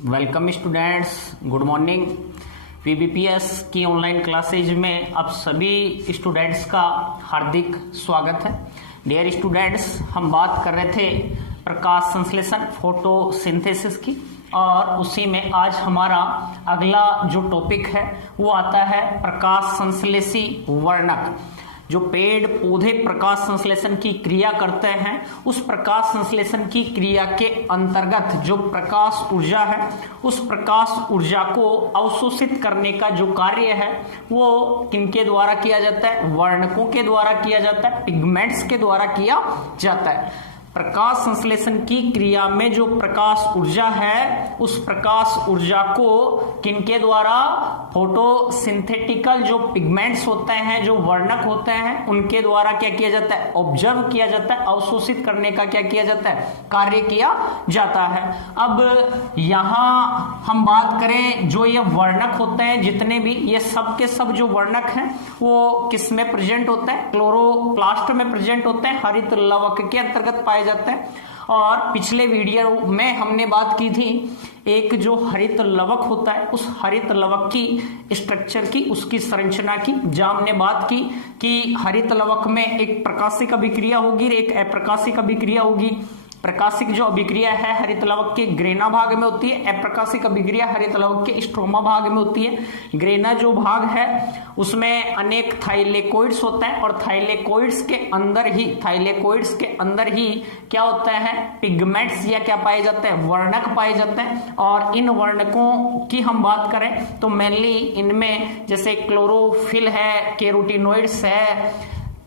Welcome students, good morning. पीबीपीएस की online classes में आप सभी स्टूडेंट्स का हार्दिक स्वागत है। डियर स्टूडेंट्स, हम बात कर रहे थे प्रकाश संश्लेषण फोटोसिंथेसिस की, और उसी में आज हमारा अगला जो टॉपिक है वो आता है प्रकाश संश्लेषी वर्णक। जो पेड़ पौधे प्रकाश संश्लेषण की क्रिया करते हैं, उस प्रकाश संश्लेषण की क्रिया के अंतर्गत जो प्रकाश ऊर्जा है, उस प्रकाश ऊर्जा को अवशोषित करने का जो कार्य है वो किनके द्वारा किया जाता है? वर्णकों के द्वारा किया जाता है, पिगमेंट्स के द्वारा किया जाता है। प्रकाश संश्लेषण की क्रिया में जो प्रकाश ऊर्जा है, उस प्रकाश ऊर्जा को किनके द्वारा? फोटोसिंथेटिकल जो पिगमेंट्स होते हैं, जो वर्णक होते हैं, उनके द्वारा क्या किया जाता है? ऑब्जर्व किया जाता है, अवशोषित करने का क्या किया जाता है? कार्य किया जाता है। अब यहां हम बात करें, जो ये वर्णक होते हैं जितने भी, ये सब के सब जो वर्णक हैं वो किस में प्रेजेंट होते हैं? क्लोरोप्लास्ट में प्रेजेंट होते हैं, हरित लवक के अंतर्गत पाए जाते हैं। और पिछले वीडियो में हमने बात की थी एक जो हरित लवक होता है, उस हरित लवक की स्ट्रक्चर की, उसकी संरचना की, जहां हमने बात की कि हरित लवक में एक प्रकाशिक अभिक्रिया होगी, एक अप्रकाशिक अभिक्रिया होगी। प्रकाशिक जो अभिक्रिया है हरित लवक के ग्रेना भाग में होती है, अप्रकाशिक अभिक्रिया हरित लवक के स्ट्रोमा भाग में होती है। ग्रेना जो भाग है उसमें अनेक थाइलेकोइड्स होते हैं, और थाइलेकोइड्स के अंदर ही क्या होता है? पिगमेंट्स या क्या पाए जाते हैं? वर्णक पाए जाते हैं। और इन वर्णकों की हम बात करें तो मेनली इनमें जैसे क्लोरोफिल है, कैरोटीनॉइड्स है,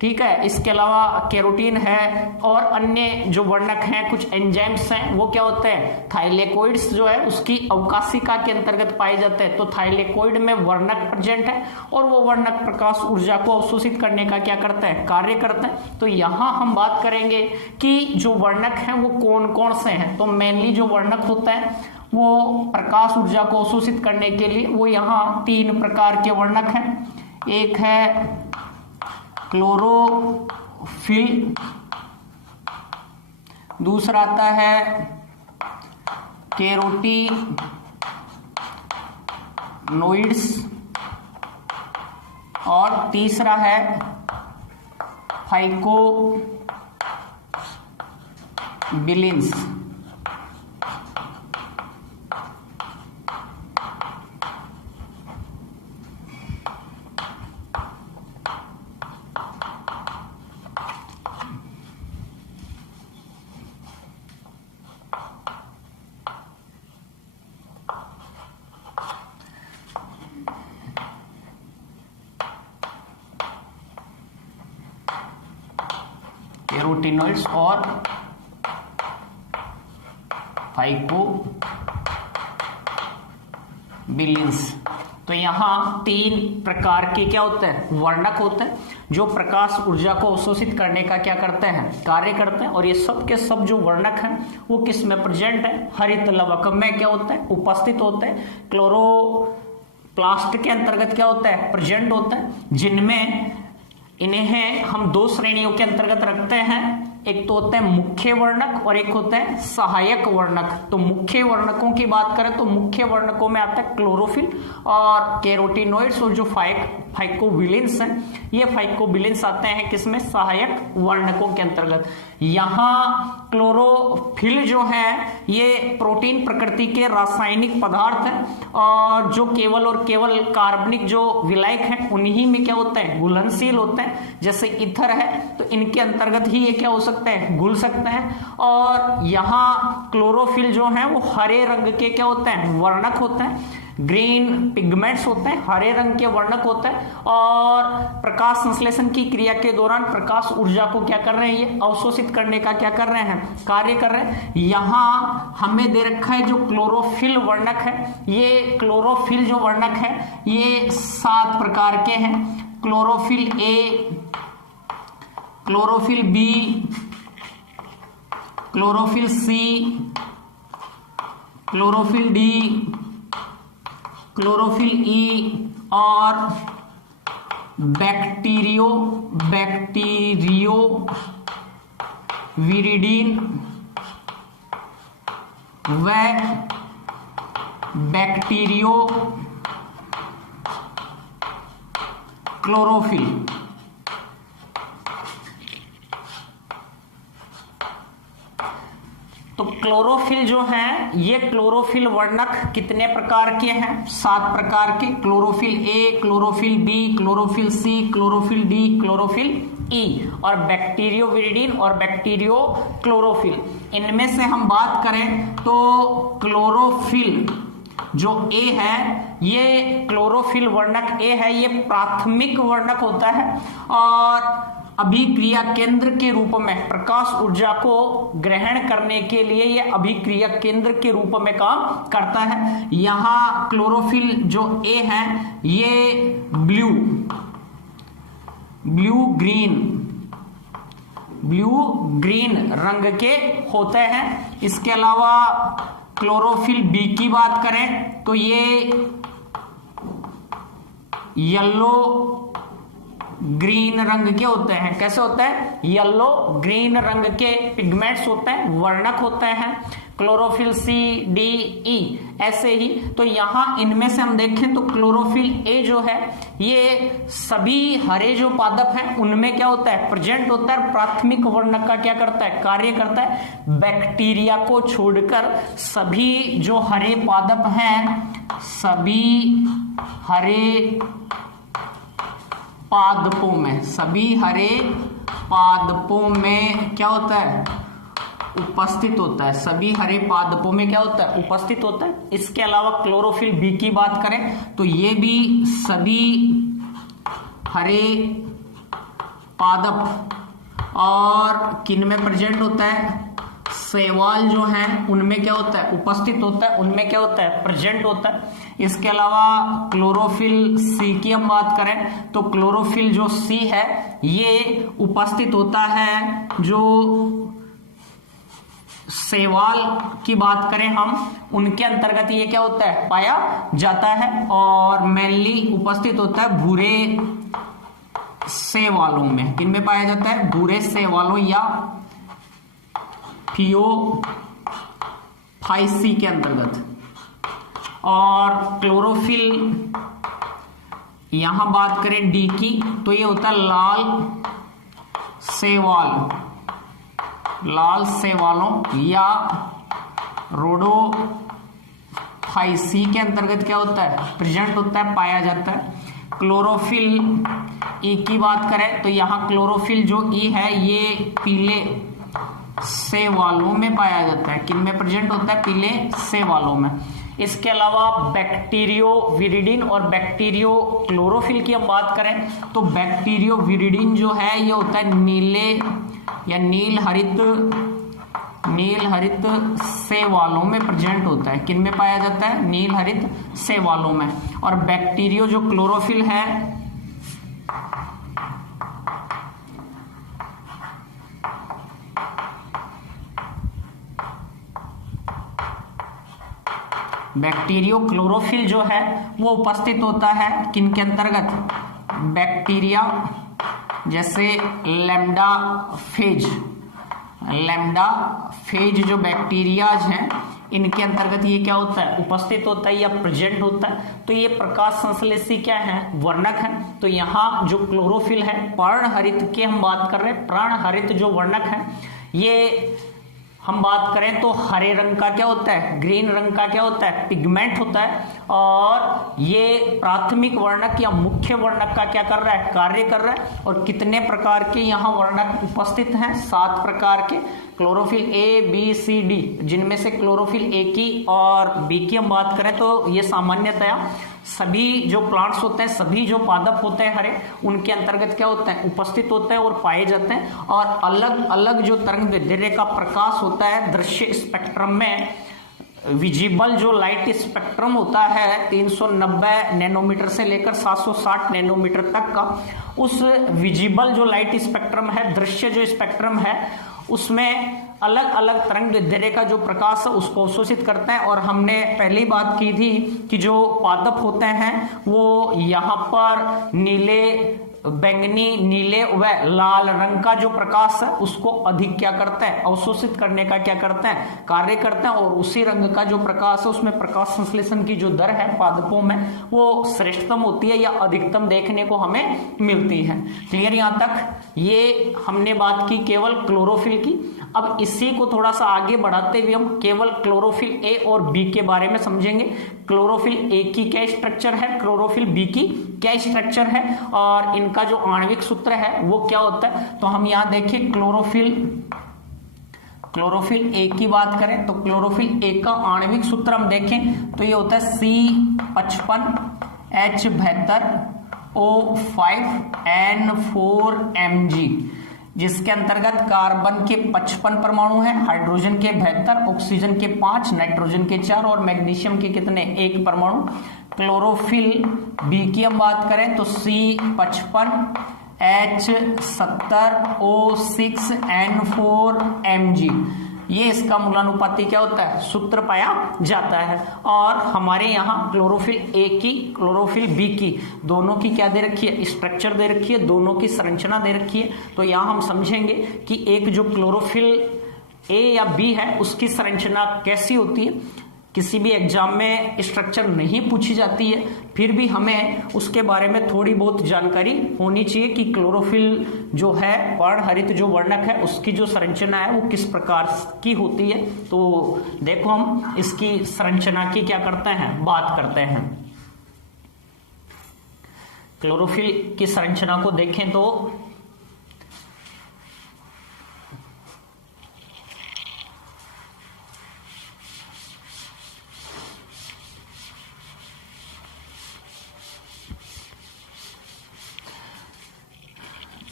ठीक है, इसके अलावा कैरोटीन है, और अन्य जो वर्णक हैं, कुछ एंजाइम्स हैं, वो क्या होते हैं? थाइलेकोइड्स जो है उसकी अवकाशिका के अंतर्गत पाए जाते हैं। तो थाइलेकोइड में वर्णक प्रेजेंट है, और वो वर्णक प्रकाश ऊर्जा को अवशोषित करने का क्या करते हैं? कार्य करते हैं। तो यहां हम बात करेंगे कि जो वर्णक हैं वो कौन कौन से हैं। तो मेनली जो वर्णक होता है वो प्रकाश ऊर्जा को अवशोषित करने के लिए वो यहाँ 3 प्रकार के वर्णक हैं। एक है क्लोरोफिल, दूसरा आता है कैरोटीनॉइड्स, और तीसरा है फाइकोबिलिन्स। कैरोटीनॉइड्स और फाइकोबिलिन्स। तो यहाँ 3 प्रकार के क्या होते हैं? वर्णक होते हैं, जो प्रकाश ऊर्जा को अवशोषित करने का क्या करते हैं? कार्य करते हैं। और ये सब के सब जो वर्णक हैं वो किस में प्रेजेंट है? हरित लवक में क्या होते हैं? उपस्थित होते हैं। क्लोरोप्लास्ट के अंतर्गत क्या होता है? प्रेजेंट होता है, जिनमें इन्हें हम 2 श्रेणियों के अंतर्गत रखते हैं। एक तो होते हैं मुख्य वर्णक और एक होता है सहायक वर्णक। तो मुख्य वर्णकों की बात करें तो मुख्य वर्णकों में आता है क्लोरोफिल और कैरोटीनॉइड्स, और जो फाइकोबिलिन्स हैं, ये फाइकोबिलिन्स आते हैं किसमें? सहायक वर्णकों के अंतर्गत। यहाँ क्लोरोफिल जो है ये प्रोटीन प्रकृति के रासायनिक पदार्थ हैं, और जो केवल और केवल कार्बनिक जो विलायक हैं उन्हीं में क्या होते हैं? घुलनशील होते हैं। जैसे ईथर है तो इनके अंतर्गत ही ये क्या हो सकते हैं? घुल सकते हैं। और यहाँ क्लोरोफिल जो है वो हरे रंग के क्या होते हैं? वर्णक होते हैं, ग्रीन पिगमेंट्स होते हैं, हरे रंग के वर्णक होते हैं। और प्रकाश संश्लेषण की क्रिया के दौरान प्रकाश ऊर्जा को क्या कर रहे हैं? ये अवशोषित करने का क्या कर रहे हैं? कार्य कर रहे हैं। यहाँ हमें दे रखा है जो क्लोरोफिल वर्णक है, ये क्लोरोफिल जो वर्णक है ये 7 प्रकार के हैं। Chlorophyll A, chlorophyll B, chlorophyll C, chlorophyll D, chlorophyll E, और बैक्टीरियो विरिडीन व बैक्टीरियो क्लोरोफिल। तो क्लोरोफिल जो है, ये क्लोरोफिल वर्णक कितने प्रकार के हैं? 7 प्रकार के। Chlorophyll A, chlorophyll B, chlorophyll C, chlorophyll D, chlorophyll E, और बैक्टीरियो विरिडीन और बैक्टीरियो क्लोरोफिल। इनमें से हम बात करें तो क्लोरोफिल जो ए है, ये क्लोरोफिल वर्णक ए है, ये प्राथमिक वर्णक होता है और अभिक्रिया केंद्र के रूप में प्रकाश ऊर्जा को ग्रहण करने के लिए ये अभिक्रिया केंद्र के रूप में काम करता है। यहां क्लोरोफिल जो ए है, ये ब्लू ग्रीन रंग के होते हैं। इसके अलावा क्लोरोफिल बी की बात करें तो ये येलो ग्रीन रंग के होते हैं। कैसे होते हैं? येलो ग्रीन रंग के पिगमेंट्स होते हैं, वर्णक होते हैं। क्लोरोफिल सी, डी, ई, ऐसे ही। तो यहां इनमें से हम देखें तो क्लोरोफिल ए जो है, ये सभी हरे जो पादप हैं उनमें क्या होता है? प्रेजेंट होता है। प्राथमिक वर्णक का क्या करता है? कार्य करता है। बैक्टीरिया को छोड़कर सभी जो हरे पादप हैं, सभी हरे पादपों में क्या होता है? उपस्थित होता है। सभी हरे पादपों में क्या होता है? उपस्थित होता है। इसके अलावा क्लोरोफिल बी की बात करें तो ये भी सभी हरे पादप और किन में प्रेजेंट होता है? शैवाल जो हैं उनमें क्या होता है? उपस्थित होता है। उनमें क्या होता है? प्रेजेंट होता है। इसके अलावा क्लोरोफिल सी की हम बात करें तो क्लोरोफिल जो सी है, ये उपस्थित होता है। जो शैवाल की बात करें हम, उनके अंतर्गत ये क्या होता है? पाया जाता है। और मेनली उपस्थित होता है भूरे शैवालों में। किन में पाया जाता है? भूरे शैवालों या थियोफाइसी के अंतर्गत। और क्लोरोफिल यहां बात करें डी की तो ये होता है लाल शैवालों या रोडोफाइसी के अंतर्गत क्या होता है? प्रेजेंट होता है, पाया जाता है। क्लोरोफिल ई की बात करें तो यहां क्लोरोफिल जो ई है, ये पीले शैवालों में पाया जाता है। किन में प्रेजेंट होता है? पीले शैवालों में। इसके अलावा बैक्टीरियो विरिडीन और बैक्टीरियो क्लोरोफिल की हम बात करें तो बैक्टीरियो विरिडीन जो है, ये होता है नीले या नील हरित शैवालों में प्रेजेंट होता है। किन में पाया जाता है? नील हरित शैवालों में। और बैक्टीरियो जो क्लोरोफिल है, बैक्टीरियो क्लोरोफिल जो है वो उपस्थित होता है किन के अंतर्गत? बैक्टीरिया जैसे लैम्डा फेज जो बैक्टीरियाज हैं, इनके अंतर्गत ये क्या होता है? उपस्थित होता है या प्रेजेंट होता है। तो ये प्रकाश संश्लेषी क्या है? वर्णक है। तो यहाँ जो क्लोरोफिल है, पर्णहरित की हम बात कर रहे हैं। पर्णहरित जो वर्णक है, ये हम बात करें तो हरे रंग का क्या होता है? ग्रीन रंग का क्या होता है? पिगमेंट होता है। और ये प्राथमिक वर्णक या मुख्य वर्णक का क्या कर रहा है? कार्य कर रहा है। और कितने प्रकार के यहाँ वर्णक उपस्थित हैं? 7 प्रकार के। क्लोरोफिल ए, बी, सी, डी, जिनमें से क्लोरोफिल ए की और बी की हम बात करें तो ये सामान्यतया सभी जो प्लांट्स होते हैं, सभी जो पादप होते हैं हरे, उनके अंतर्गत क्या होता है? उपस्थित होते हैं और पाए जाते हैं। और अलग अलग जो तरंग दैर्ध्य का प्रकाश होता है दृश्य स्पेक्ट्रम में, विजिबल जो लाइट स्पेक्ट्रम होता है 390 नैनोमीटर से लेकर 760 नैनोमीटर तक का, उस विजिबल जो लाइट स्पेक्ट्रम है, दृश्य जो स्पेक्ट्रम है, उसमें अलग अलग तरंग दैर्ध्य का जो प्रकाश है उसको अवशोषित करता है। और हमने पहली बात की थी कि जो पादप होते हैं वो यहाँ पर नीले बैंगनी, नीले व लाल रंग का जो प्रकाश है उसको अधिक क्या करता है, अवशोषित करने का क्या करते हैं, कार्य करते हैं। और उसी रंग का जो प्रकाश है उसमें प्रकाश संश्लेषण की जो दर है पादपों में वो श्रेष्ठतम होती है या अधिकतम देखने को हमें मिलती है। क्लियर यहां तक? ये हमने बात की केवल क्लोरोफिल की। अब इसी को थोड़ा सा आगे बढ़ाते हुए हम केवल क्लोरोफिल ए और बी के बारे में समझेंगे। क्लोरोफिल ए की क्या स्ट्रक्चर है, क्लोरोफिल बी की क्या स्ट्रक्चर है, और इनका जो आणविक सूत्र है वो क्या होता है। तो हम यहां देखिए क्लोरोफिल ए की बात करें तो क्लोरोफिल ए का आणविक सूत्र हम देखें तो ये होता है C55H72O5N4Mg, जिसके अंतर्गत कार्बन के 55 परमाणु हैं, हाइड्रोजन के 72, ऑक्सीजन के 5, नाइट्रोजन के 4 और मैग्नीशियम के कितने, 1 परमाणु। क्लोरोफिल बी की हम बात करें तो C55H70O6N4Mg, ये इसका मूलानुपाती क्या होता है, सूत्र पाया जाता है। और हमारे यहाँ क्लोरोफिल ए की, क्लोरोफिल बी की, दोनों की क्या दे रखी है, स्ट्रक्चर दे रखी है, दोनों की संरचना दे रखी है। तो यहाँ हम समझेंगे कि एक जो क्लोरोफिल ए या बी है उसकी संरचना कैसी होती है। किसी भी एग्जाम में स्ट्रक्चर नहीं पूछी जाती है, फिर भी हमें उसके बारे में थोड़ी बहुत जानकारी होनी चाहिए कि क्लोरोफिल जो है, पर्णहरित जो वर्णक है, उसकी जो संरचना है वो किस प्रकार की होती है। तो देखो हम इसकी संरचना की क्या करते हैं, बात करते हैं। क्लोरोफिल की संरचना को देखें तो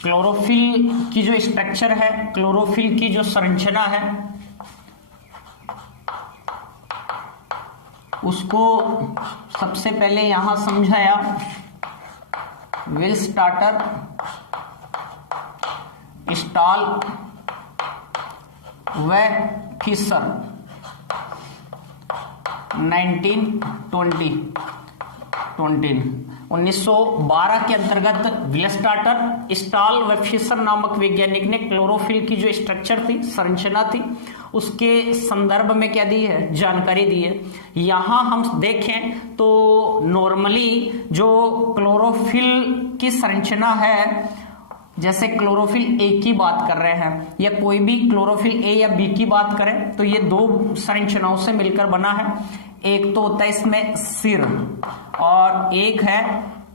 क्लोरोफिल की जो स्ट्रक्चर है, क्लोरोफिल की जो संरचना है उसको सबसे पहले यहां समझाया विलस्टाटर, स्टाल व फिशर 1912 के अंतर्गत विलस्टाटर, स्टाल व फिशर नामक वैज्ञानिक ने क्लोरोफिल की जो स्ट्रक्चर थी, संरचना थी, उसके संदर्भ में क्या दी है, जानकारी दी है। यहां हम देखें तो नॉर्मली जो क्लोरोफिल की संरचना है, जैसे क्लोरोफिल ए की बात कर रहे हैं या कोई भी क्लोरोफिल ए या बी की बात करें तो ये दो संरचनाओं से मिलकर बना है। एक तो होता है इसमें सिर और एक है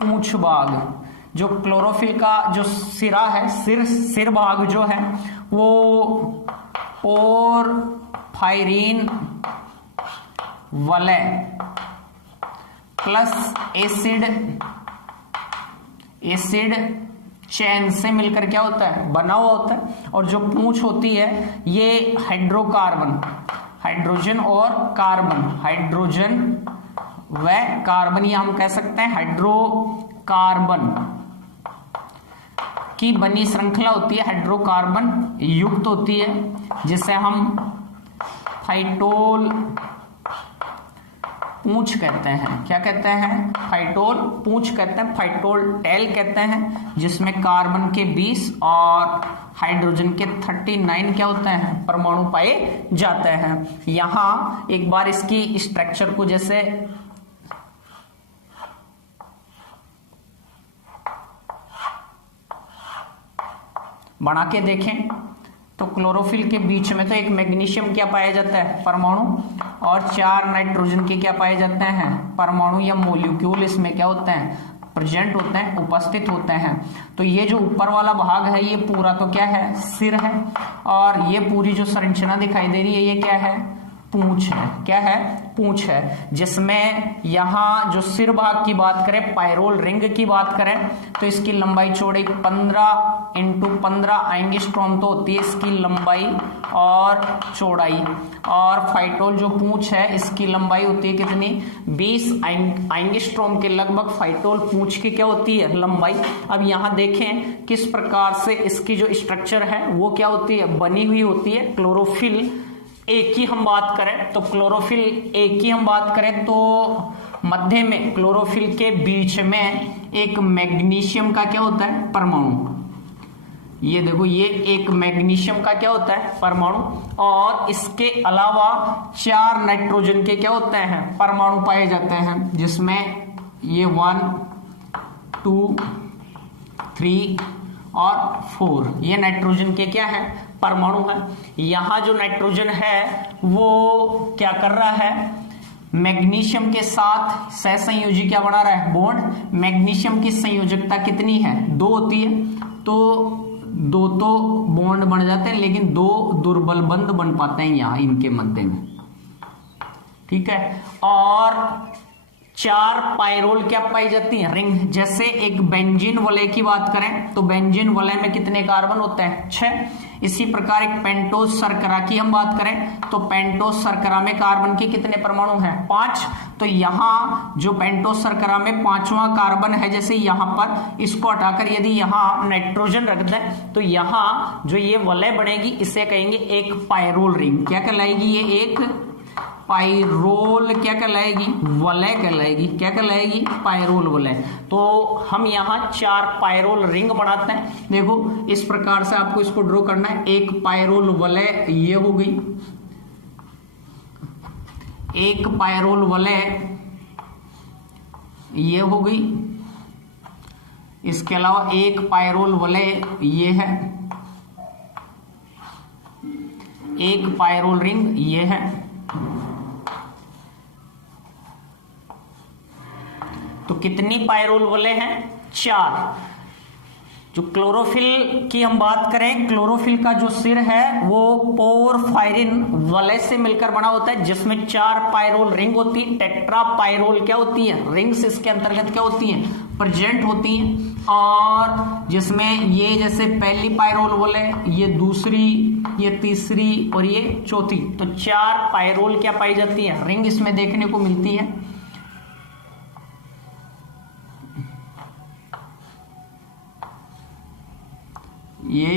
पूंछ भाग। जो क्लोरोफिल का जो सिरा है, सिर भाग जो है वो पोरफायरिन वलय प्लस एसिड चैन से मिलकर क्या होता है, बना हुआ होता है। और जो पूंछ होती है ये हाइड्रोजन और कार्बन, हाइड्रोजन व कार्बन, या हम कह सकते हैं हाइड्रोकार्बन की बनी श्रृंखला होती है, हाइड्रोकार्बन युक्त होती है, जिसे हम फाइटोल पूंछ कहते हैं। क्या कहते हैं, फाइटोल पूंछ कहते हैं, फाइटोल टेल कहते हैं, जिसमें कार्बन के 20 और हाइड्रोजन के 39 क्या होते हैं, परमाणु पाए जाते हैं। यहां एक बार इसकी स्ट्रक्चर को जैसे बना के देखें तो क्लोरोफिल के बीच में तो एक मैग्नीशियम क्या पाया जाता है, परमाणु, और 4 नाइट्रोजन के क्या पाए जाते हैं, परमाणु या मोलिक्यूल इसमें क्या होते हैं, प्रेजेंट होते हैं, उपस्थित होते हैं। तो ये जो ऊपर वाला भाग है ये पूरा तो क्या है, सिर है, और ये पूरी जो संरचना दिखाई दे रही है ये क्या है, पूंछ है। क्या है, पूंछ है, जिसमें यहां जो सिर भाग की बात करें, पायरोल रिंग की बात करें तो इसकी लंबाई चौड़ाई 15 × 15 एंगस्ट्रॉम तो होती है इसकी लंबाई और चौड़ाई। और फाइटोल जो पूंछ है इसकी लंबाई होती है कितनी, 20 एंगस्ट्रॉम के लगभग फाइटोल पूंछ की क्या होती है, लंबाई। अब यहां देखें किस प्रकार से इसकी जो स्ट्रक्चर है वो क्या होती है, बनी हुई होती है। क्लोरोफिल ए की हम बात करें तो मध्य में क्लोरोफिल के बीच में एक मैग्नीशियम का क्या होता है, परमाणु। ये देखो, ये एक मैग्नीशियम का क्या होता है, परमाणु। और इसके अलावा 4 नाइट्रोजन के क्या होते हैं, परमाणु पाए जाते हैं, जिसमें ये 1 2 3 और 4 ये नाइट्रोजन के क्या है, परमाणु है। यहां जो नाइट्रोजन है वो क्या कर रहा है, मैग्नीशियम के साथ सहसंयोजी क्या बना रहा है, बॉन्ड। मैग्नीशियम की संयोजकता कितनी है, 2 होती है, तो 2 तो बॉन्ड बन जाते हैं, लेकिन 2 दुर्बल बंध बन पाते हैं यहां इनके मध्य में, ठीक है। और 4 पायरोल क्या पाई जाती है, रिंग। जैसे एक बेंजीन वलय की बात करें तो बेंजीन वलय में कितने कार्बन होते हैं, 6। इसी प्रकार एक पेंटोज शर्करा की हम बात करें तो पेंटोज शर्करा में कार्बन के कितने परमाणु हैं, 5। तो यहां जो पेंटोज शर्करा में 5वां कार्बन है, जैसे यहां पर इसको हटाकर यदि यहां नाइट्रोजन रख दें तो यहां जो ये वलय बनेगी इसे कहेंगे एक पायरोल रिंग। क्या कहलाएगी, ये एक पायरोल क्या कहलाएगी, वलय कहलाएगी। क्या कहलाएगी, पायरोल वलय। तो हम यहाँ 4 पायरोल रिंग बनाते हैं। देखो इस प्रकार से आपको इसको ड्रॉ करना है। एक पायरोल वलय ये हो गई, एक पायरोल वलय ये हो गई, इसके अलावा एक पायरोल वलय ये है, एक पायरोल रिंग ये है। तो कितनी पायरोल वलय हैं, 4। जो क्लोरोफिल की हम बात करें, क्लोरोफिल का जो सिर है वो पोरफायरिन वलय से मिलकर बना होता है, जिसमें 4 पायरोल रिंग होती है। टेट्रा पायरोल क्या होती है, रिंग्स इसके अंतर्गत क्या होती हैं, प्रेजेंट होती हैं। और जिसमें ये जैसे पहली पायरोल वलय, ये दूसरी, ये तीसरी और ये चौथी, तो 4 पायरोल क्या पाई जाती है, रिंग इसमें देखने को मिलती है। ये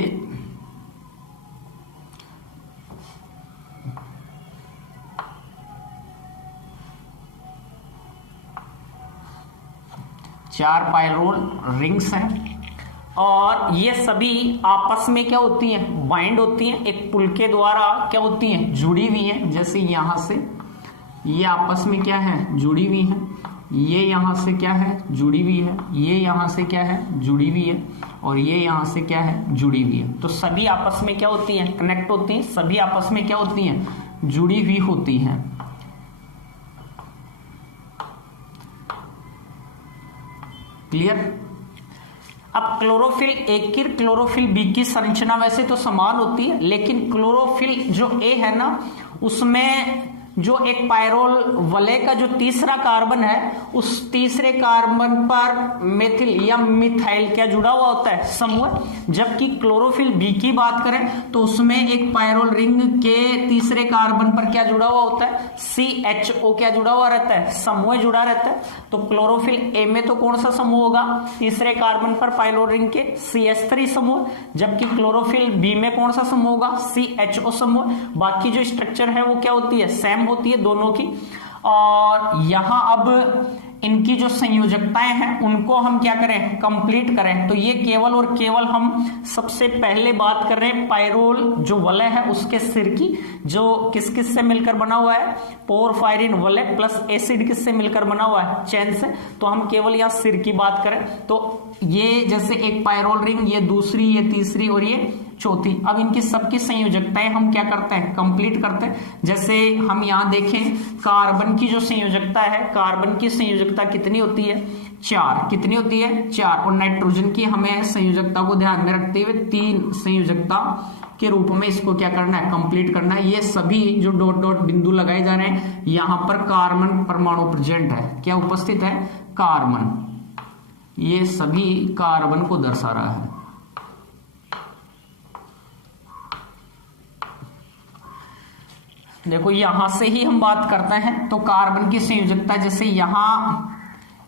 चार पायरोल रिंग्स हैं और ये सभी आपस में क्या होती हैं, बाइंड होती हैं, एक पुल के द्वारा क्या होती हैं, जुड़ी हुई हैं। जैसे यहां से ये आपस में क्या है, जुड़ी हुई हैं, ये यहां से क्या है, जुड़ी हुई है, ये यहां से क्या है, जुड़ी हुई है, और ये यहां से क्या है, जुड़ी हुई है। तो सभी आपस में क्या होती हैं, कनेक्ट होती हैं, सभी आपस में क्या होती हैं, जुड़ी हुई होती हैं। क्लियर। अब क्लोरोफिल ए की क्लोरोफिल बी की संरचना वैसे तो समान होती है, लेकिन क्लोरोफिल जो ए है ना, उसमें जो एक पायरोल वलय का जो तीसरा कार्बन है, उस तीसरे कार्बन पर मेथिल या मिथाइल क्या जुड़ा हुआ होता है, समूह। जबकि क्लोरोफिल बी की बात करें तो उसमें एक पायरोल रिंग के तीसरे कार्बन पर क्या जुड़ा हुआ होता है, CHO क्या जुड़ा हुआ रहता है, समूह जुड़ा रहता है। तो क्लोरोफिल ए में तो कौन सा समूह होगा, तीसरे कार्बन पर पायरोल रिंग के CH3 समूह, जबकि क्लोरोफिल बी में कौन सा समूह होगा, CHO समूह। बाकी जो स्ट्रक्चर है वो क्या होती है, सेम होती है दोनों की। और यहां अब इनकी जो संयोजकताएं हैं उनको हम क्या करें, कंप्लीट करें। तो ये केवल और केवल हम सबसे पहले बात कर रहे हैं पायरोल जो वलय है उसके सिर की, जो किस किस से मिलकर बना हुआ है, पोरफायरिन वलय प्लस एसिड किससे मिलकर बना हुआ है, चैन से। तो हम केवल यहाँ सिर की बात करें तो ये जैसे एक पायरोल रिंग, ये दूसरी, ये तीसरी और ये चौथी। अब इनकी सबकी संयोजकताएं हम क्या करते हैं, कंप्लीट करते हैं। जैसे हम यहां देखें कार्बन की जो संयोजकता है, कार्बन की संयोजकता कितनी होती है, 4। कितनी होती है, 4। और नाइट्रोजन की हमें संयोजकता को ध्यान में रखते हुए 3 संयोजकता के रूप में इसको क्या करना है, कंप्लीट करना है। ये सभी जो डॉट डॉट बिंदु लगाए जा रहे हैं, यहां पर कार्बन परमाणु प्रेजेंट है, क्या उपस्थित है, कार्बन। ये सभी कार्बन को दर्शा रहा है। देखो यहां से ही हम बात करते हैं तो कार्बन की संयोजकता, जैसे यहां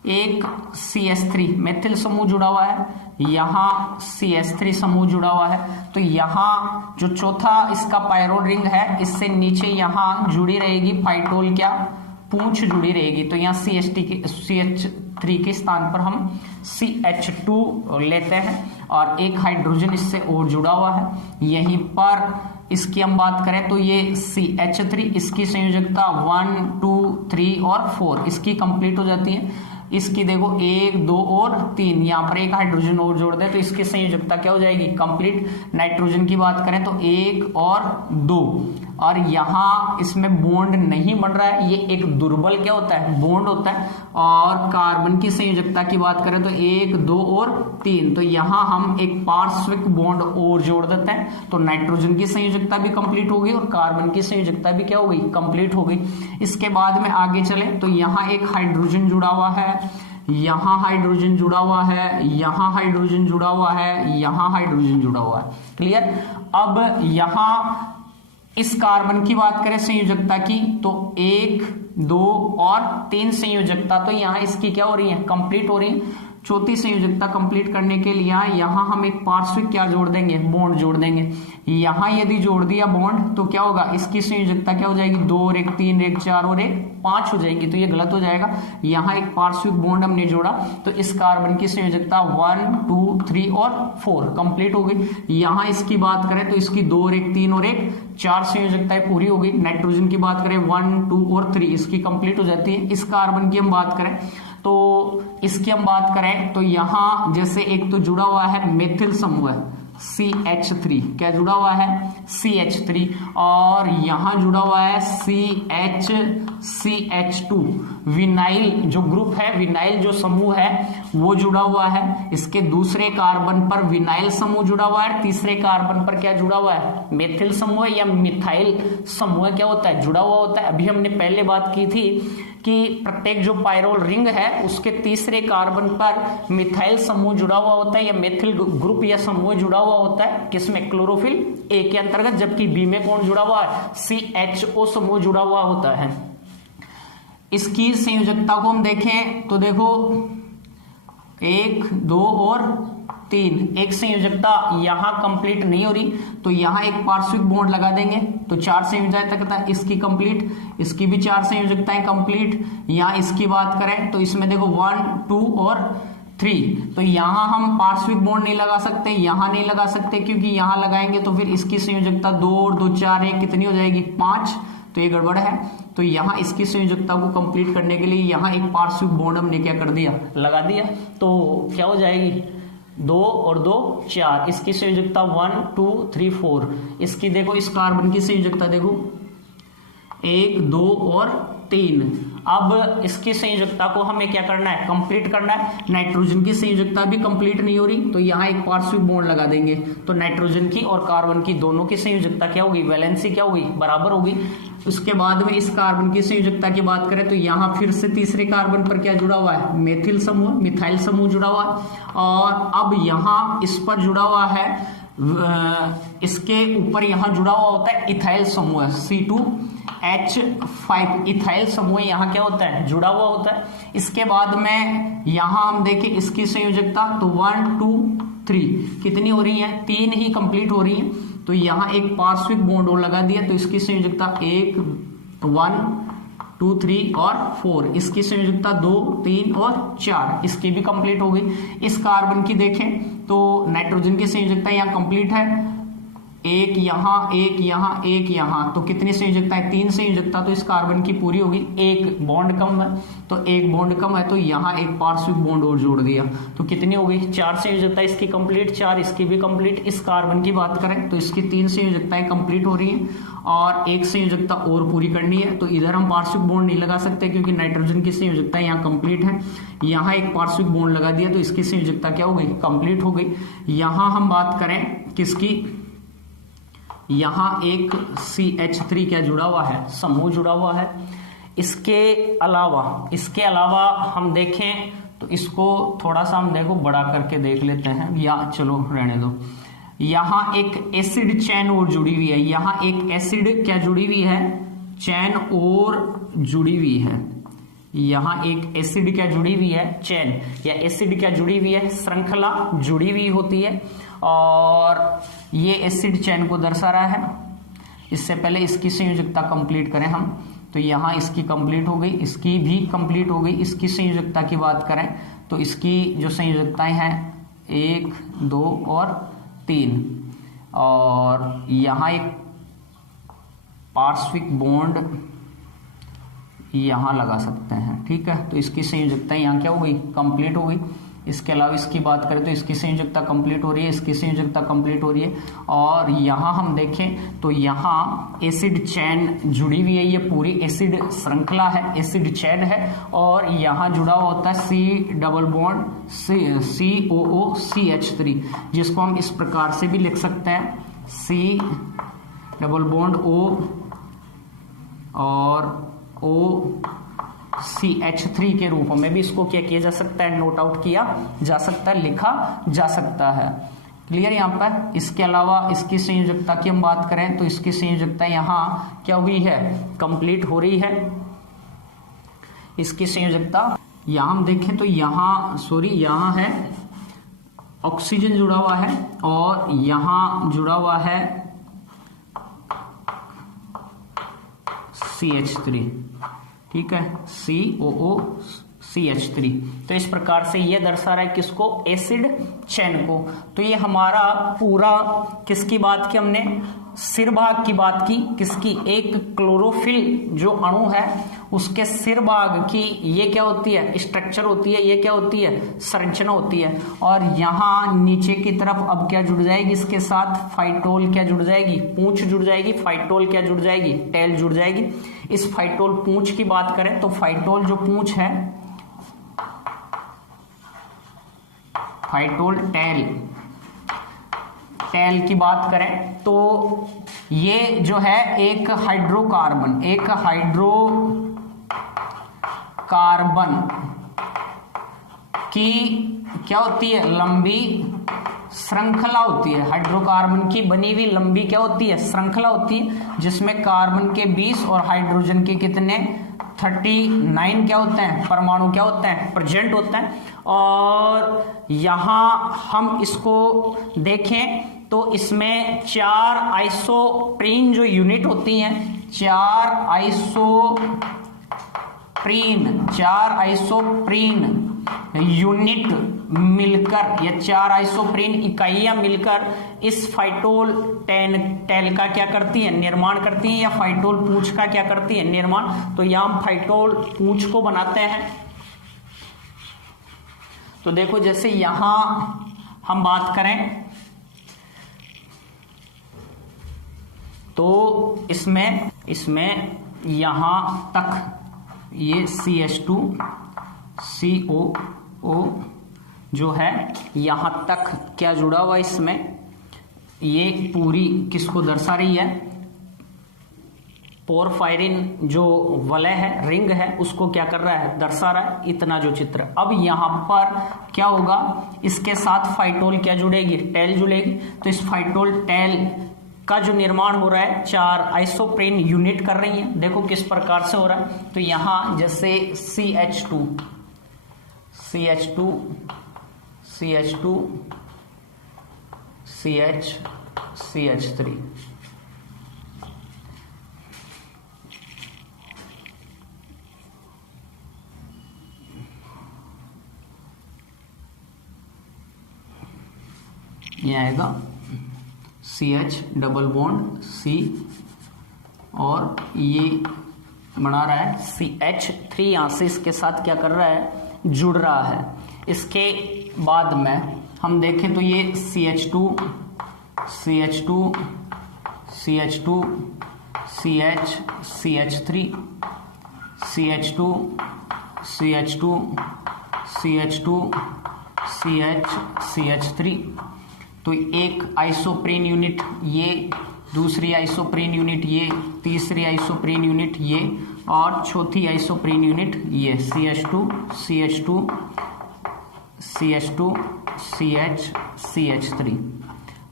एक CH3 मेथिल समूह जुड़ा हुआ है, यहां CH3 समूह जुड़ा हुआ है, तो यहां जो चौथा इसका पायरोल रिंग है, इससे नीचे यहां जुड़ी रहेगी फाइटोल क्या, पूंछ जुड़ी रहेगी, तो यहाँ CH3 के स्थान पर हम CH2 लेते हैं और एक हाइड्रोजन इससे और जुड़ा हुआ है। यहीं पर इसकी हम बात करें तो ये CH3, इसकी संयोजकता 1 2 3 और 4 इसकी कंप्लीट हो जाती है। इसकी देखो 1 2 और 3, यहाँ पर एक हाइड्रोजन और जोड़ दे तो इसकी संयोजकता क्या हो जाएगी, कंप्लीट। नाइट्रोजन की बात करें तो 1 और 2, और यहाँ इसमें बॉन्ड नहीं बन रहा है, ये एक दुर्बल क्या होता है, बॉन्ड होता है। और कार्बन की संयोजकता की बात करें तो 1 2 और 3, तो यहाँ हम एक पार्श्विक बॉन्ड और जोड़ देते हैं, तो नाइट्रोजन की संयोजकता भी कंप्लीट हो गई और कार्बन की संयोजकता भी क्या हो गई, कंप्लीट हो गई। इसके बाद में आगे चले तो यहाँ एक हाइड्रोजन जुड़ा हुआ है, यहाँ हाइड्रोजन जुड़ा हुआ है, यहाँ हाइड्रोजन जुड़ा हुआ है, यहाँ हाइड्रोजन जुड़ा हुआ है। क्लियर। अब यहाँ इस कार्बन की बात करें संयोजकता की तो 1 2 और 3 संयोजकता तो यहाँ इसकी क्या हो रही है, कंप्लीट हो रही है। चौथी संयोजकता कंप्लीट करने के लिए यहाँ हम एक पार्श्विक क्या जोड़ देंगे, बॉन्ड जोड़ देंगे। यहाँ यदि जोड़ दिया बॉन्ड तो क्या होगा, इसकी संयोजकता क्या हो जाएगी, 2 और 1 3, 1 4 और 1 5 हो जाएगी, तो ये गलत हो जाएगा। यहाँ एक पार्श्विक बॉन्ड हमने जोड़ा तो इस कार्बन की संयोजकता 1 2 3 और 4 कंप्लीट हो गई। यहाँ इसकी बात करें तो इसकी 2 और 1 3 और 1 4 संयोजकताएं पूरी हो गई। नाइट्रोजन की बात करें 1 2 और 3 इसकी कंप्लीट हो जाती है। इस कार्बन की हम बात करें तो इसकी हम बात करें तो यहां जैसे एक तो जुड़ा हुआ है मेथिल समूह CH3, क्या जुड़ा हुआ है, CH3, और यहां जुड़ा हुआ है CH2। विनाइल जो ग्रुप है, विनाइल जो समूह है वो जुड़ा हुआ है। इसके दूसरे कार्बन पर विनाइल समूह जुड़ा हुआ है, तीसरे कार्बन पर क्या जुड़ा हुआ है, मेथिल समूह या मिथाइल समूह क्या होता है, जुड़ा हुआ होता है। अभी हमने पहले बात की थी कि प्रत्येक जो पायरोल रिंग है उसके तीसरे कार्बन पर मिथाइल समूह जुड़ा हुआ होता है या मेथिल ग्रुप या समूह जुड़ा हुआ होता है, किसमें, क्लोरोफिल A के अंतर्गत, जबकि B में कौन जुड़ा हुआ है, CHO समूह जुड़ा हुआ होता है। इसकी संयोजकता को हम देखें तो देखो 1 2 और 3, एक संयोजकता यहाँ कंप्लीट नहीं हो रही तो यहाँ एक पार्श्विक बॉन्ड लगा देंगे तो 4 संयोजकता इसकी कंप्लीट, इसकी भी 4 संयोजकताएं कंप्लीट। यहाँ इसकी बात करें तो इसमें देखो 1 2 और 3, तो यहाँ हम पार्श्विक बॉन्ड नहीं लगा सकते, यहाँ नहीं लगा सकते क्योंकि यहाँ लगाएंगे तो फिर इसकी संयोजकता 2 और 2 4 1 कितनी हो जाएगी, 5, तो ये गड़बड़ है। तो यहाँ इसकी संयोजकता को कंप्लीट करने के लिए यहाँ एक पार्श्विक बॉन्ड हमने क्या कर दिया, लगा दिया, तो क्या हो जाएगी, 2 और 2 4, इसकी संयोजकता 1 2 3 4। इसकी देखो इस कार्बन की संयोजकता देखो 1 2 और 3। अब इसकी संयोजकता को हमें क्या करना है, कंप्लीट करना है। नाइट्रोजन की संयोजकता भी कंप्लीट नहीं हो रही तो यहाँ एक पार्श्विक बॉन्ड लगा देंगे तो नाइट्रोजन की और कार्बन की दोनों की संयोजकता क्या होगी, वैलेंसी क्या होगी, बराबर होगी। उसके बाद में इस कार्बन की संयोजकता की बात करें तो यहाँ फिर से तीसरे कार्बन पर क्या जुड़ा हुआ है, मेथिल समूह, मिथाइल समूह जुड़ा हुआ है। और अब यहाँ इस पर जुड़ा हुआ है, इसके ऊपर यहाँ जुड़ा हुआ होता है इथाइल समूह C2H5, इथाइल समूह यहाँ क्या होता है, जुड़ा हुआ होता है। इसके बाद में यहाँ हम देखें इसकी संयोजकता तो 1 2 3 कितनी हो रही है, 3 ही कंप्लीट हो रही है, तो यहाँ एक पार्श्विक बॉन्ड और लगा दिया तो इसकी संयोजकता 1 1 2 3 और 4, इसकी संयोजकता 2 3 और 4, इसकी भी कंप्लीट हो गई। इस कार्बन की देखें तो नाइट्रोजन की संयोजकता यहाँ कंप्लीट है, एक यहाँ एक यहाँ एक यहाँ, तो कितनी संयोजकता है, 3 संयोजकता, तो इस कार्बन की पूरी होगी। एक बॉन्ड कम है तो एक बॉन्ड कम है तो यहाँ एक पार्श्विक बॉन्ड और जोड़ दिया तो कितनी हो गई, 4 संयोजकता इसकी कंप्लीट, 4 इसकी भी कंप्लीट। इस कार्बन की बात करें तो इसकी 3 संयोजकताएं कंप्लीट हो रही हैं और एक संयोजकता और पूरी करनी है, तो इधर हम पार्श्विक बॉन्ड नहीं लगा सकते क्योंकि नाइट्रोजन की संयोजकता यहाँ कंप्लीट है। यहाँ एक पार्श्विक बॉन्ड लगा दिया तो इसकी संयोजकता क्या हो गई, कंप्लीट हो गई। यहाँ हम बात करें किसकी, यहाँ एक CH3 क्या जुड़ा हुआ है, समूह जुड़ा हुआ है। इसके अलावा हम देखें तो इसको थोड़ा सा हम देखो बड़ा करके देख लेते हैं, या चलो रहने दो। यहाँ एक एसिड चैन और जुड़ी हुई है, यहाँ एक एसिड क्या जुड़ी हुई है, चैन और जुड़ी हुई है। यहाँ एक एसिड क्या जुड़ी हुई है, चैन या एसिड क्या जुड़ी हुई है, श्रृंखला जुड़ी हुई होती है और ये एसिड चैन को दर्शा रहा है। इससे पहले इसकी संयोजकता कंप्लीट करें हम तो यहाँ इसकी कंप्लीट हो गई, इसकी भी कंप्लीट हो गई। इसकी संयोजकता की बात करें तो इसकी जो संयोजकताएं हैं 1, 2 और 3, और यहाँ एक पार्श्विक बॉन्ड यहाँ लगा सकते हैं, ठीक है। तो इसकी संयोजकता यहाँ क्या हो गई, कंप्लीट हो गई। इसके अलावा इसकी बात करें तो इसकी संयोजकता कंप्लीट हो रही है, इसकी संयोजकता कंप्लीट हो रही है। और यहाँ हम देखें तो यहाँ एसिड चेन जुड़ी हुई है, ये पूरी एसिड श्रृंखला है, एसिड चेन है। और यहाँ जुड़ा हुआ होता है C डबल बॉन्ड COOCH3, जिसको हम इस प्रकार से भी लिख सकते हैं, C डबल बॉन्ड O और OCH3 के रूप में भी इसको क्या किया जा सकता है, नोट आउट किया जा सकता है, लिखा जा सकता है। क्लियर यहाँ पर। इसके अलावा इसकी संयोजकता की हम बात करें तो इसकी संयोजकता यहाँ क्या हुई है, कंप्लीट हो रही है। इसकी संयोजकता यहाँ हम देखें तो यहाँ यहाँ है ऑक्सीजन जुड़ा हुआ है और यहाँ जुड़ा हुआ है CH3, ठीक है, COOCH3। तो इस प्रकार से ये दर्शा रहा है किसको, एसिड चेन को। तो ये हमारा पूरा किसकी बात की, हमने सिर भाग की बात की, किसकी, एक क्लोरोफिल जो अणु है उसके सिर भाग की ये क्या होती है, स्ट्रक्चर होती है, ये क्या होती है, संरचना होती है। और यहाँ नीचे की तरफ अब क्या जुड़ जाएगी, इसके साथ फाइटोल क्या जुड़ जाएगी, पूंछ जुड़ जाएगी, फाइटोल क्या जुड़ जाएगी, टेल जुड़ जाएगी। इस फाइटोल पूंछ की बात करें तो फाइटोल जो पूंछ है, फाइटोल टेल की बात करें तो ये जो है एक हाइड्रोकार्बन की क्या होती है, लंबी श्रृंखला होती है। हाइड्रोकार्बन की बनी हुई लंबी क्या होती है, श्रृंखला होती है, जिसमें कार्बन के 20 और हाइड्रोजन के कितने 39 क्या होते हैं, परमाणु क्या होते हैं, प्रेजेंट होते हैं। और यहां हम इसको देखें तो इसमें 4 आइसोप्रीन जो यूनिट होती हैं, 4 आइसोप्रीन यूनिट मिलकर या 4 आइसोप्रीन इकाइयां मिलकर इस फाइटोल टेल का क्या करती है, निर्माण करती हैं, या फाइटोल पूंछ का क्या करती है, निर्माण। तो यहां हम फाइटोल पूंछ को बनाते हैं। तो देखो जैसे यहां हम बात करें तो इसमें यहां तक ये CH2 COO जो है यहां तक क्या जुड़ा हुआ, इसमें ये पूरी किसको दर्शा रही है, पोरफायरिन जो वलय है, रिंग है, उसको क्या कर रहा है, दर्शा रहा है, इतना जो चित्र। अब यहां पर क्या होगा, इसके साथ फाइटोल क्या जुड़ेगी, टेल जुड़ेगी। तो इस फाइटोल टेल का जो निर्माण हो रहा है 4 आइसोप्रीन यूनिट कर रही है। देखो किस प्रकार से हो रहा है। तो यहां जैसे CH2 CH3 ये आएगा CH डबल बॉन्ड C और ये बना रहा है CH3, यहां से इसके साथ क्या कर रहा है, जुड़ रहा है। इसके बाद में हम देखें तो ये CH2 CH3 CH3 तो एक आइसोप्रीन यूनिट ये, दूसरी आइसोप्रीन यूनिट ये, तीसरी आइसोप्रीन यूनिट ये और चौथी आइसोप्रीन यूनिट ये CH3।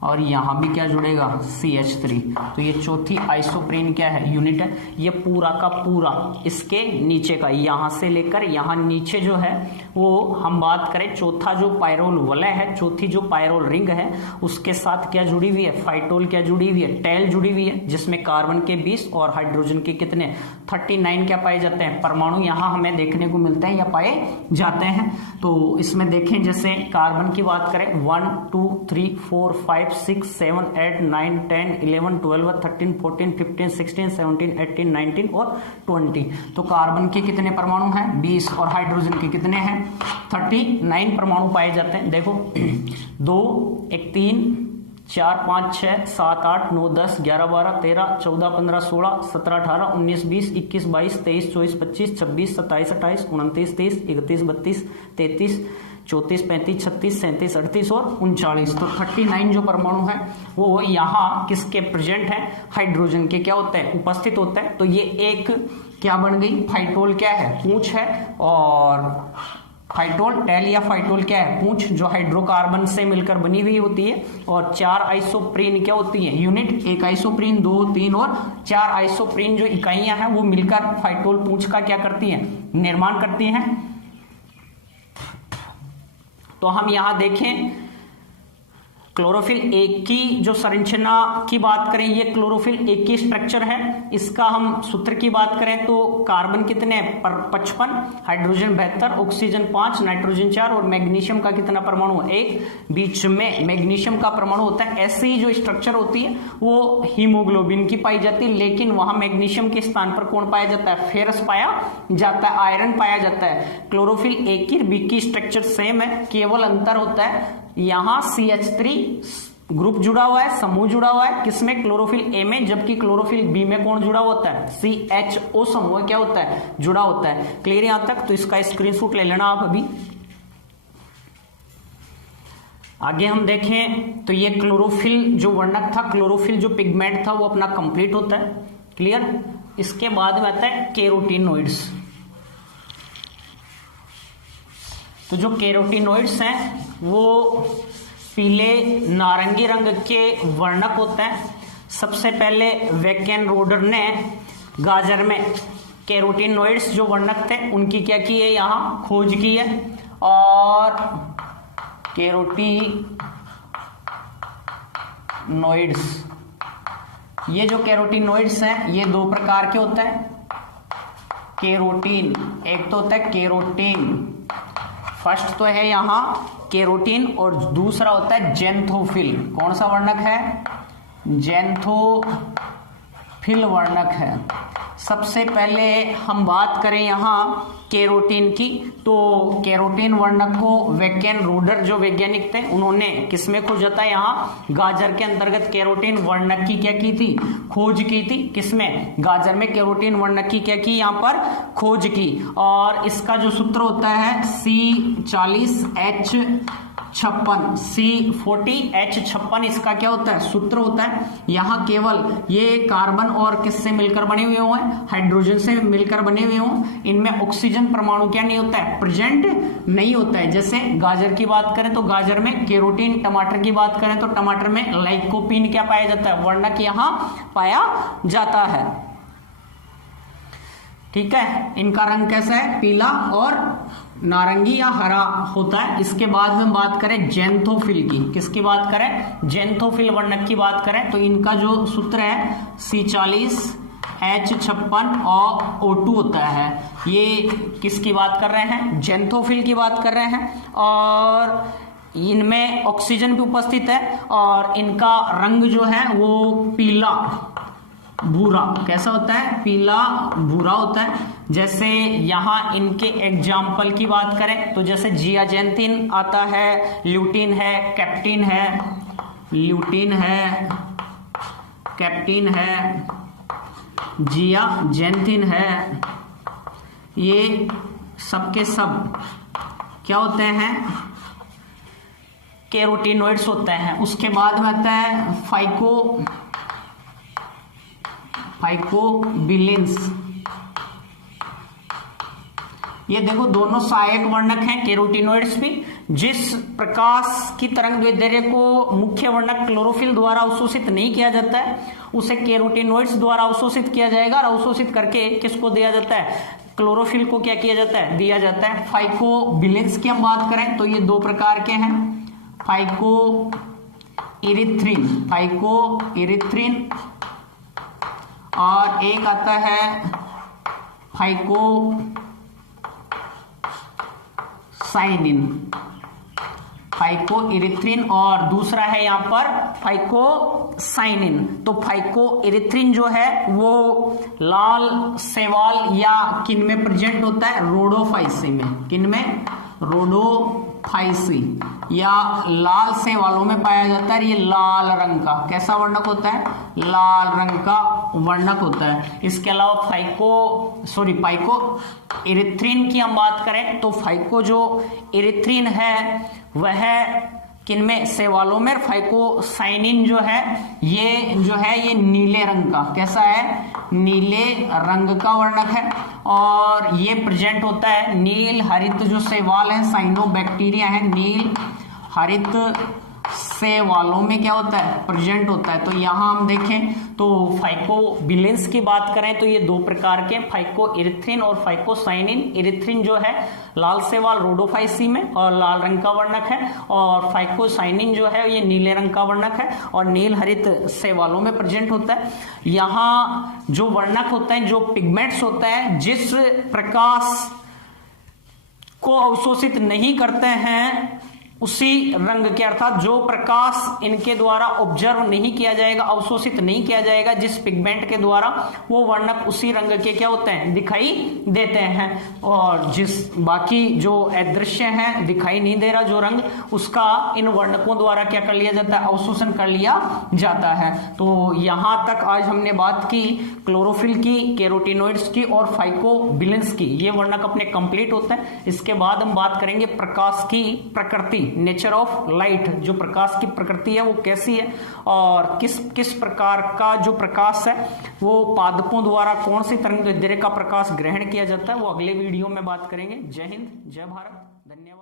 और यहां भी क्या जुड़ेगा, CH3। तो ये चौथी आइसोप्रीन क्या है, यूनिट है। ये पूरा का पूरा इसके नीचे का, यहां से लेकर यहां नीचे जो है वो हम बात करें, चौथा जो पायरोल वलय है, चौथी जो पायरोल रिंग है, उसके साथ क्या जुड़ी हुई है, फाइटोल क्या जुड़ी हुई है, टेल जुड़ी हुई है, जिसमें कार्बन के 20 और हाइड्रोजन के कितने 39 क्या पाए जाते हैं, परमाणु यहां हमें देखने को मिलते हैं या पाए जाते हैं। तो इसमें देखें, जैसे कार्बन की बात करें 1 2 3 4 5 6 7 8 9 10 11 12 13 14 15 16 17 18 19 और 20। तो कार्बन के कितने परमाणु हैं, 20, और हाइड्रोजन के कितने हैं, 39 परमाणु पाए जाते हैं। देखो 2 1 3 4 5 6 7 8 9 10 11 12 13 14 15 16 17 18 19 20 21 22 23 24 25 26 27 28 29 30 31 32 33 34 35 36 37 38 और 39। तो 39 जो परमाणु है वो यहाँ किसके प्रेजेंट है, हाइड्रोजन के क्या होता है, उपस्थित होता है। तो ये एक क्या बन गई, फाइटोल क्या है, पूंछ है, और फाइटोल टेल या फाइटोल क्या है, पूंछ, जो हाइड्रोकार्बन से मिलकर बनी हुई होती है। और 4 आइसोप्रीन क्या होती है, यूनिट, एक आइसोप्रीन 2 3 और 4 आइसोप्रीन जो इकाइयां हैं वो मिलकर फाइटोल पूंछ का क्या करती हैं, निर्माण करती हैं। तो हम यहां देखें क्लोरोफिल एक की जो संरचना की बात करें, ये क्लोरोफिल एक की स्ट्रक्चर है। इसका हम सूत्र की बात करें तो कार्बन कितने 55, हाइड्रोजन 72, ऑक्सीजन 5, नाइट्रोजन 4 और मैग्नीशियम का कितना परमाणु, 1, बीच में मैग्नीशियम का परमाणु होता है। ऐसी जो स्ट्रक्चर होती है वो हीमोग्लोबिन की पाई जाती है, लेकिन वहां मैग्नीशियम के स्थान पर कौन पाया जाता है, फेरस पाया जाता है, आयरन पाया जाता है। क्लोरोफिल ए की बी की स्ट्रक्चर सेम है, केवल अंतर होता है यहां CH3 ग्रुप जुड़ा हुआ है, समूह जुड़ा हुआ है किसमें, क्लोरोफिल ए में, जबकि क्लोरोफिल बी में कौन जुड़ा होता है, CHO समूह क्या होता है, जुड़ा होता है। क्लियर यहां तक? तो इसका स्क्रीनशॉट ले लेना आप अभी। आगे हम देखें तो ये क्लोरोफिल जो वर्णक था, क्लोरोफिल जो पिगमेंट था वो अपना कंप्लीट होता है। क्लियर? इसके बाद में आता है कैरोटीनोइड्स। तो जो कैरोटीनोइड्स हैं वो पीले नारंगी रंग के वर्णक होते हैं। सबसे पहले वैकेनरोडर ने गाजर में कैरोटीनोइड्स जो वर्णक थे उनकी क्या की है, यहां खोज की है। और कैरोटीनोइड्स, ये जो कैरोटीनोइड्स हैं ये 2 प्रकार के होते हैं। कैरोटीन, एक तो होता है कैरोटीन, फर्स्ट तो है यहां कैरोटीन, और दूसरा होता है जेंथोफिल। कौन सा वर्णक है, जेंथोफिल वर्णक है। सबसे पहले हम बात करें यहां कैरोटीन की, तो कैरोटीन वर्णक को वैकेनरोडर जो वैज्ञानिक थे उन्होंने किसमें खोजा था, यहां गाजर के अंतर्गत कैरोटीन वर्णक की क्या की थी, खोज की थी। किसमें, गाजर में कैरोटीन वर्णक की क्या की, यहां पर खोज की। और इसका जो सूत्र होता है C40H56, इसका क्या होता है, सूत्र होता है। यहां केवल ये कार्बन और किससे मिलकर बने हुए हों, हाइड्रोजन से मिलकर बने हुए हों, इनमें ऑक्सीजन परमाणु क्या नहीं होता है, प्रेजेंट नहीं होता है। जैसे गाजर की बात करें तो गाजर में कैरोटीन, टमाटर की बात करें तो टमाटर में लाइकोपीन क्या पाया जाता है, वर्णक यहां पाया जाता है। ठीक है, इनका रंग कैसा है, पीला और नारंगी या हरा होता है। इसके बाद में बात करें जेंथोफिल की, किसकी बात करें, जेंथोफिल वर्णक की बात करें तो इनका जो सूत्र है C40H56 और O2 होता है। ये किसकी बात कर रहे हैं, जेंथोफिल की बात कर रहे हैं। और इनमें ऑक्सीजन भी उपस्थित है और इनका रंग जो है वो पीला भूरा, कैसा होता है, पीला भूरा होता है। जैसे यहां इनके एग्जाम्पल की बात करें तो जैसे जियाजेंथिन आता है, ल्यूटीन है, कैप्टीन है, ल्यूटीन है, कैप्टीन है, जियाजेंथिन है, ये सबके सब क्या होते हैं, कैरोटीनोइड्स होते हैं। उसके बाद में आता है फाइकोबिलेंस, ये देखो दोनों सहायक वर्णक हैं कैरोटीनॉइड्स भी। जिस प्रकाश की तरंग दैर्ध्य को मुख्य वर्णक क्लोरोफिल द्वारा अवशोषित नहीं किया जाता है उसे कैरोटीनॉइड्स द्वारा अवशोषित किया जाएगा, और अवशोषित करके किसको दिया जाता है, क्लोरोफिल को क्या किया जाता है, दिया जाता है। फाइकोबिलेंस की हम बात करें तो ये दो प्रकार के हैं, फाइकोइरिथ्रिन और एक आता है फाइकोइरिथ्रिन और दूसरा है यहां पर फाइकोसाइनिन। तो फाइकोइरिथ्रिन जो है वो लाल शैवाल या किन में प्रेजेंट होता है, रोडोफाइसी में। किन में, रोडोफाइसी या लाल शैवालों में पाया जाता है। ये लाल रंग का कैसा वर्णक होता है, लाल रंग का वर्णक होता है। इसके अलावा फाइकोइरिथ्रिन की हम बात करें तो फाइको जो इरिथ्रिन है वह किनमें, शैवालों में। फाइकोसाइनिन जो है ये नीले रंग का, कैसा है, नीले रंग का वर्णक है और ये प्रेजेंट होता है नील हरित जो शैवाल है, साइनोबैक्टीरिया है, नील हरित शैवालों में क्या होता है, प्रेजेंट होता है। तो यहां हम देखें तो फाइकोबिलेंस की बात करें तो ये दो प्रकार के, फाइकोइरिथ्रिन और फाइकोसाइनिन। इरिथ्रिन जो है लाल शैवाल रोडोफाइसी में और लाल रंग का वर्णक है, और फाइकोसाइनिन जो है ये नीले रंग का वर्णक है और नील हरित शैवालों में प्रेजेंट होता है। यहाँ जो वर्णक होता है, जो पिगमेंट्स होता है, जिस प्रकाश को अवशोषित नहीं करते हैं उसी रंग के, अर्थात जो प्रकाश इनके द्वारा ऑब्जर्व नहीं किया जाएगा, अवशोषित नहीं किया जाएगा जिस पिगमेंट के द्वारा, वो वर्णक उसी रंग के क्या होते हैं, दिखाई देते हैं। और जिस बाकी जो अदृश्य है, दिखाई नहीं दे रहा जो रंग, उसका इन वर्णकों द्वारा क्या कर लिया जाता है, अवशोषण कर लिया जाता है। तो यहां तक आज हमने बात की क्लोरोफिल की, कैरोटीनॉइड्स की और फाइकोबिलेंस की। ये वर्णक अपने कंप्लीट होते हैं। इसके बाद हम बात करेंगे प्रकाश की प्रकृति, नेचर ऑफ लाइट, जो प्रकाश की प्रकृति है वो कैसी है और किस प्रकार का जो प्रकाश है वो पादपों द्वारा कौन सी तरंग दैर्ध्य का प्रकाश ग्रहण किया जाता है, वो अगले वीडियो में बात करेंगे। जय हिंद, जय भारत, धन्यवाद।